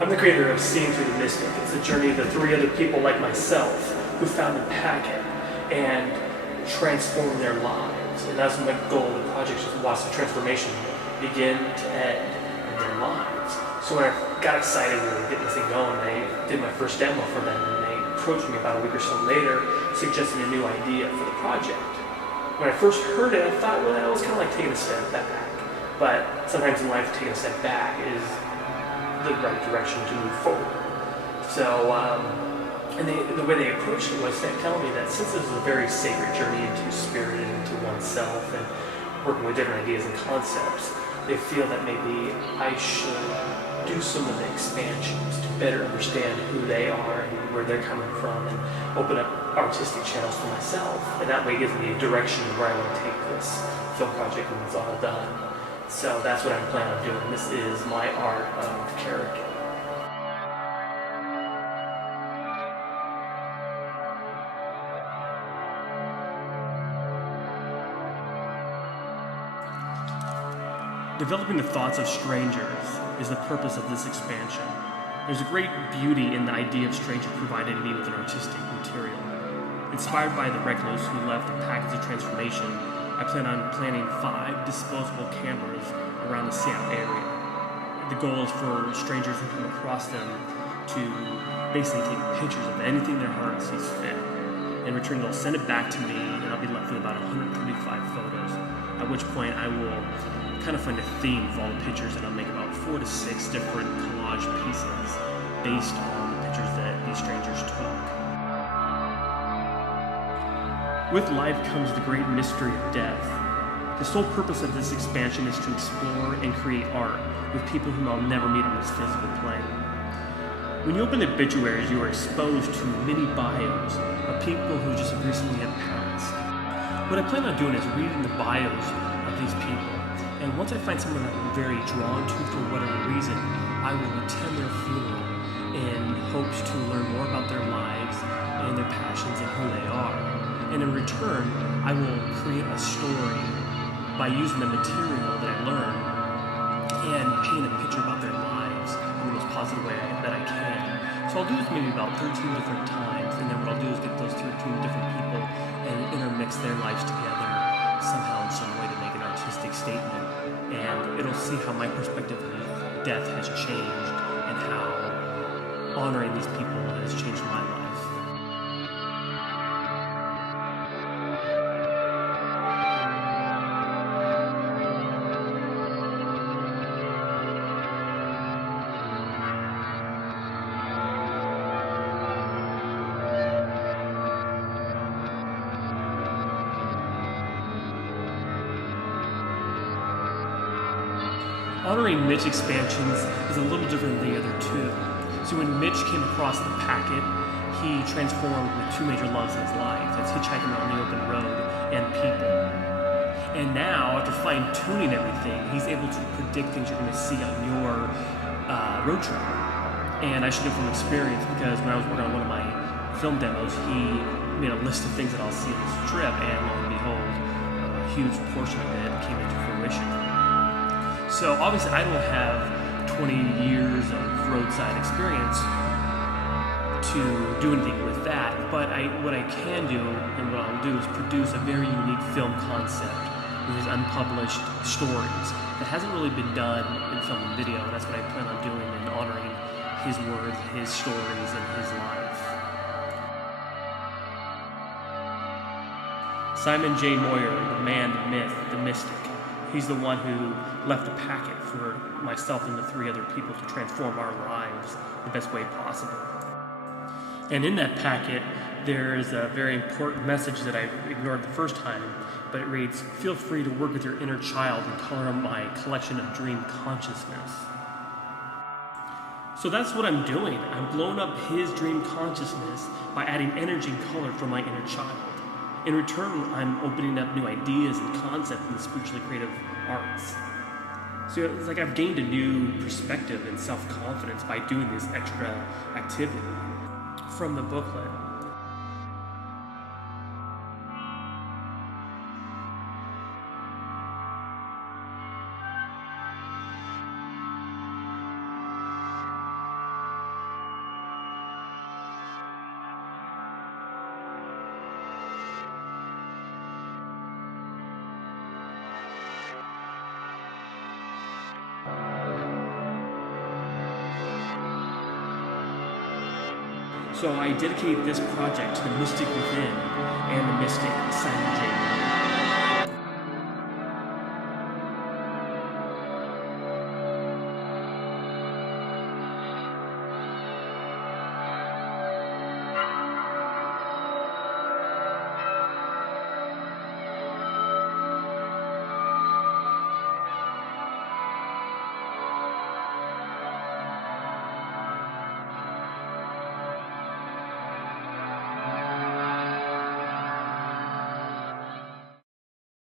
I'm the creator of Seeing Through the Mystic. It's the journey of the three other people like myself who found the packet and transformed their lives. And that's my goal of the project, is to watch the transformation begin to end in their lives. So when I got excited we were getting this thing going, I did my first demo for them, and they approached me about a week or so later suggesting a new idea for the project. When I first heard it, I thought, well, it was kind of like taking a step back. But sometimes in life, taking a step back is the right direction to move forward. So, and the way they approached it was telling me that since this is a very sacred journey into spirit and into oneself and working with different ideas and concepts, they feel that maybe I should do some of the expansions to better understand who they are and where they're coming from, and open up artistic channels for myself. And that way it gives me a direction of where I want to take this film project when it's all done. So that's what I'm planning on doing. This is my art of character. Developing the thoughts of strangers is the purpose of this expansion. There's a great beauty in the idea of strangers providing me with an artistic material. Inspired by the recluse who left a package of transformation, I plan on planting 5 disposable cameras around the Seattle area. The goal is for strangers who come across them to basically take pictures of anything their heart sees fit. In return, they'll send it back to me, and I'll be left with about 135 photos, at which point I will kind of find a theme for all the pictures, and I'll make about 4 to 6 different collage pieces based on the pictures that these strangers took. With life comes the great mystery of death. The sole purpose of this expansion is to explore and create art with people whom I'll never meet on this physical plane. When you open obituaries, you are exposed to many bios of people who just recently have passed. What I plan on doing is reading the bios of these people. And once I find someone that I'm very drawn to for whatever reason, I will attend their funeral in hopes to learn more about their lives and their passions and who they are. And in return, I will create a story by using the material that I learned and paint a picture about their lives in the most positive way that I can. So I'll do this maybe about 13 different times, and then what I'll do is get those 13 different people and intermix their lives together somehow in some way to make an artistic statement. And it'll see how my perspective of death has changed and how honoring these people has changed my life. Honoring Mitch expansions is a little different than the other two. So when Mitch came across the packet, he transformed with 2 major loves in his life. That's hitchhiking on the open road and people. And now, after fine-tuning everything, he's able to predict things you're going to see on your road trip. And I should know from experience, because when I was working on one of my film demos, he made a list of things that I'll see on this trip, and lo and behold, a huge portion of it came into fruition. So obviously I don't have 20 years of roadside experience to do anything with that, but what I can do and what I'll do is produce a very unique film concept with his unpublished stories that hasn't really been done in film and video, and that's what I plan on doing and honoring his words, his stories, and his life. Simon J. Moyer, the man, the myth, the mystic. He's the one who left a packet for myself and the 3 other people to transform our lives the best way possible. And in that packet, there is a very important message that I ignored the first time, but it reads, "Feel free to work with your inner child and color my collection of dream consciousness." So that's what I'm doing. I'm blowing up his dream consciousness by adding energy and color from my inner child. In return, I'm opening up new ideas and concepts in the spiritually creative arts. So it's like I've gained a new perspective and self-confidence by doing this extra activity. From the booklet, So I dedicate this project to the mystic within and the mystic Simon J. Moore.